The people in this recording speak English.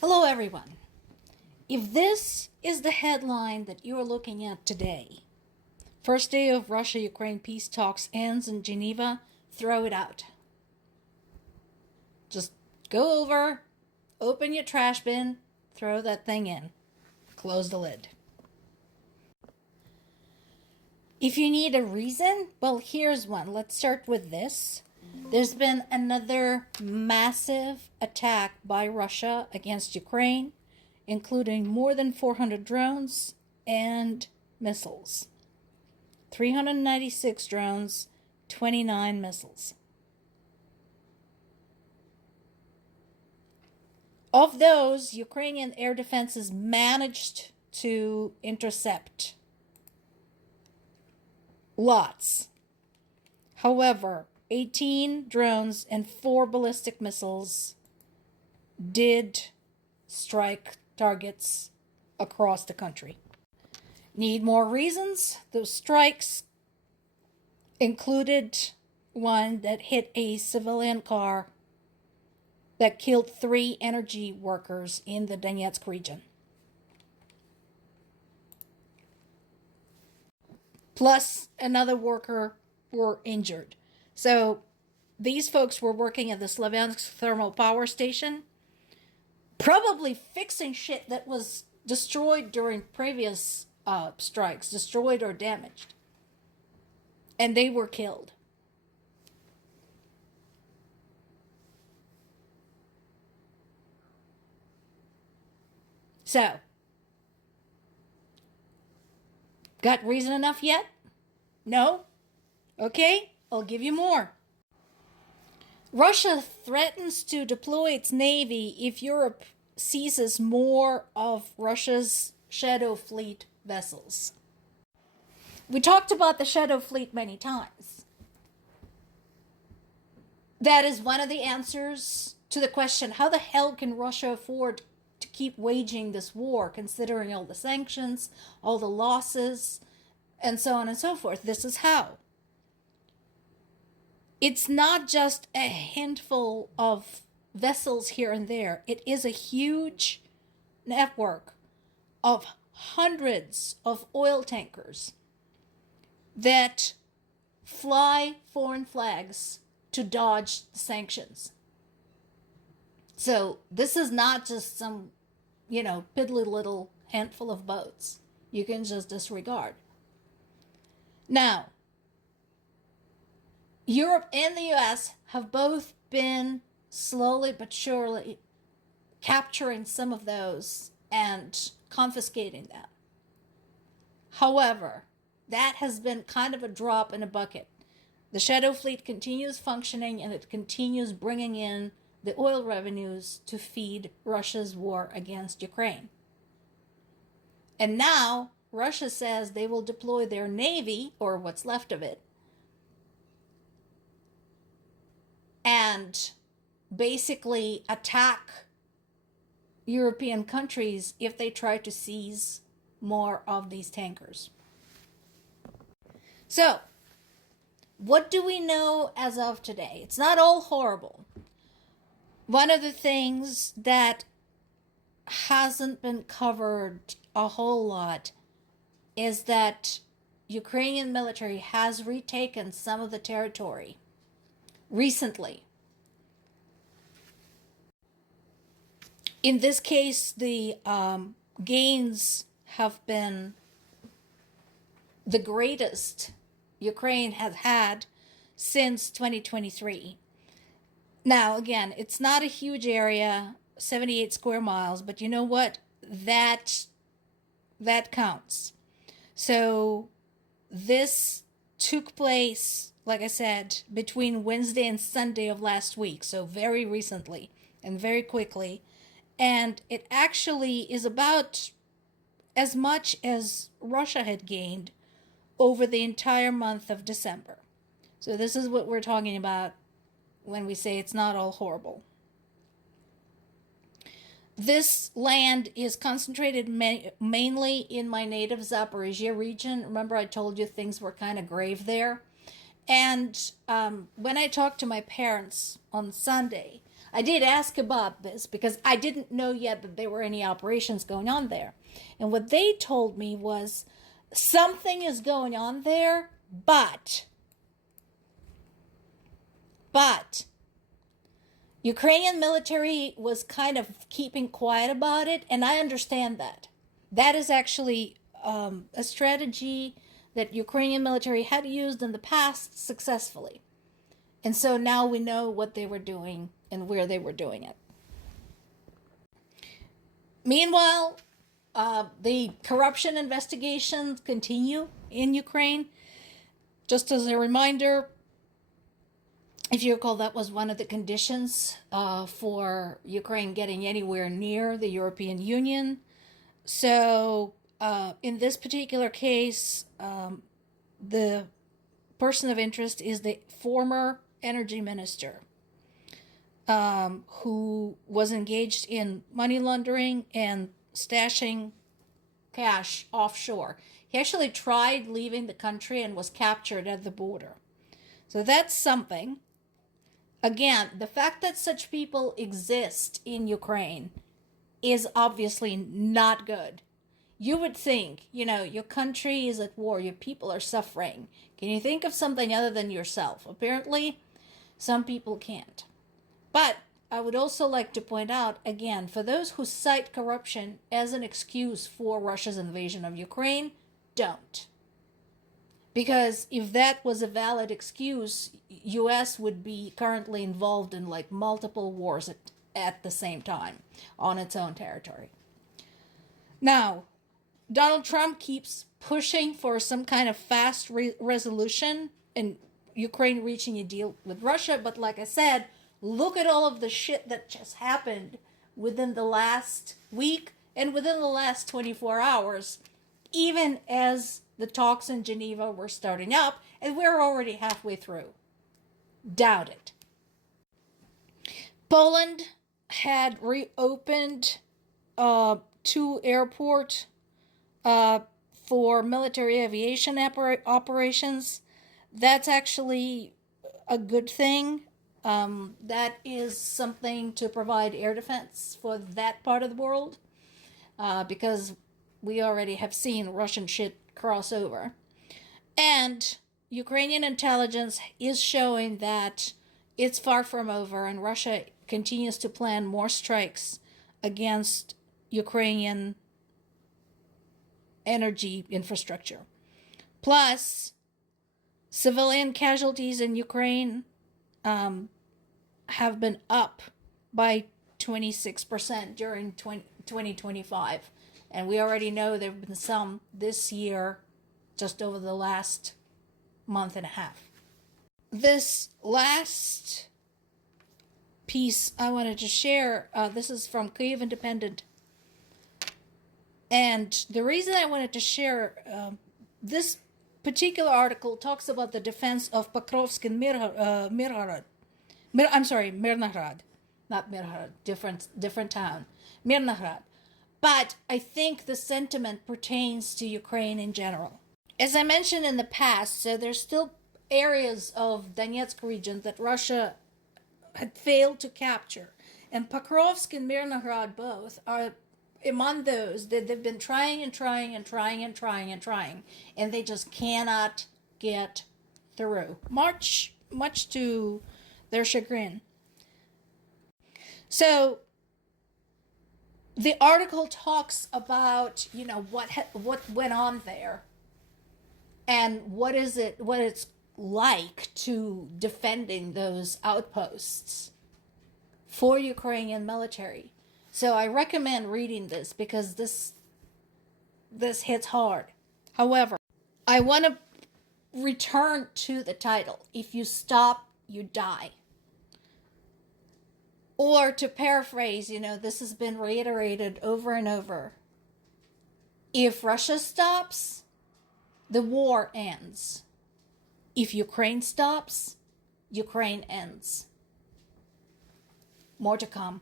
Hello, everyone. If this is the headline that you're looking at today, first day of Russia-Ukraine peace talks ends in Geneva, throw it out. Just go over, open your trash bin, throw that thing in, close the lid. If you need a reason, well, here's one. Let's start with this. There's been another massive attack by Russia against Ukraine, including more than 400 drones and missiles. 396 drones, 29 missiles. Of those, Ukrainian air defenses managed to intercept lots. However, 18 drones and 4 ballistic missiles did strike targets across the country. Need more reasons? Those strikes included one that hit a civilian car that killed 3 energy workers in the Donetsk region. Plus, another worker were injured. So these folks were working at the Slavyansk thermal power station, probably fixing shit that was destroyed during previous strikes, destroyed or damaged. And they were killed. So, got reason enough yet? No? Okay, I'll give you more. Russia threatens to deploy its navy if Europe seizes more of Russia's Shadow Fleet vessels. We talked about the Shadow Fleet many times. That is one of the answers to the question, how the hell can Russia afford to keep waging this war, considering all the sanctions, all the losses, and so on and so forth? This is how. It's not just a handful of vessels here and there. It is a huge network of hundreds of oil tankers that fly foreign flags to dodge the sanctions. So this is not just some, piddly little handful of boats you can just disregard. Now, Europe and the US have both been slowly but surely capturing some of those and confiscating them. However, that has been kind of a drop in a bucket. The Shadow Fleet continues functioning and it continues bringing in the oil revenues to feed Russia's war against Ukraine. And now Russia says they will deploy their navy, or what's left of it, and basically attack European countries if they try to seize more of these tankers. So, what do we know as of today? It's not all horrible. One of the things that hasn't been covered a whole lot is that Ukrainian military has retaken some of the territory recently. In this case, the gains have been the greatest Ukraine has had since 2023. Now, again, it's not a huge area, 78 square miles, but you know what? That counts. So this took place, like I said, between Wednesday and Sunday of last week, so very recently and very quickly. And it actually is about as much as Russia had gained over the entire month of December. So this is what we're talking about when we say it's not all horrible. This land is concentrated mainly in my native Zaporizhia region. Remember I told you things were kind of grave there? And when I talked to my parents on Sunday, I did ask about this because I didn't know yet that there were any operations going on there. And what they told me was something is going on there, but Ukrainian military was kind of keeping quiet about it, and I understand that. That is actually a strategy that Ukrainian military had used in the past successfully. And so now we know what they were doing and where they were doing it. Meanwhile, the corruption investigations continue in Ukraine. Just as a reminder, if you recall, that was one of the conditions for Ukraine getting anywhere near the European Union. So in this particular case, the person of interest is the former energy minister, who was engaged in money laundering and stashing cash offshore. He actually tried leaving the country and was captured at the border. So that's something. Again, the fact that such people exist in Ukraine is obviously not good. You would think, your country is at war, your people are suffering. Can you think of something other than yourself? Apparently, some people can't. But I would also like to point out, again, for those who cite corruption as an excuse for Russia's invasion of Ukraine, don't. Because if that was a valid excuse, US would be currently involved in multiple wars at the same time on its own territory. Now, Donald Trump keeps pushing for some kind of fast resolution and Ukraine reaching a deal with Russia. But like I said, look at all of the shit that just happened within the last week and within the last 24 hours, even as the talks in Geneva were starting up, and we're already halfway through. Doubt it. Poland had reopened 2 airports for military aviation operations. That's actually a good thing. That is something to provide air defense for that part of the world, because we already have seen Russian shit cross over. And Ukrainian intelligence is showing that it's far from over, and Russia continues to plan more strikes against Ukrainian energy infrastructure. Plus, civilian casualties in Ukraine have been up by 26% during 2025. And we already know there have been some this year, just over the last month and a half. This last piece I wanted to share, this is from Kyiv Independent. And the reason I wanted to share this particular article talks about the defense of Pokrovsk and Mirgorod. Mirnograd. Not Mirgorod, different town. Mirnograd. But I think the sentiment pertains to Ukraine in general. As I mentioned in the past, so there's still areas of Donetsk region that Russia had failed to capture. And Pokrovsk and Mirnograd both are among those that they've been trying, and they just cannot get through. Much to their chagrin. So the article talks about, what went on there and what it's like to defending those outposts for Ukrainian military. So I recommend reading this because this hits hard. However, I want to return to the title. If you stop, you die. Or to paraphrase, this has been reiterated over and over. If Russia stops, the war ends. If Ukraine stops, Ukraine ends. More to come.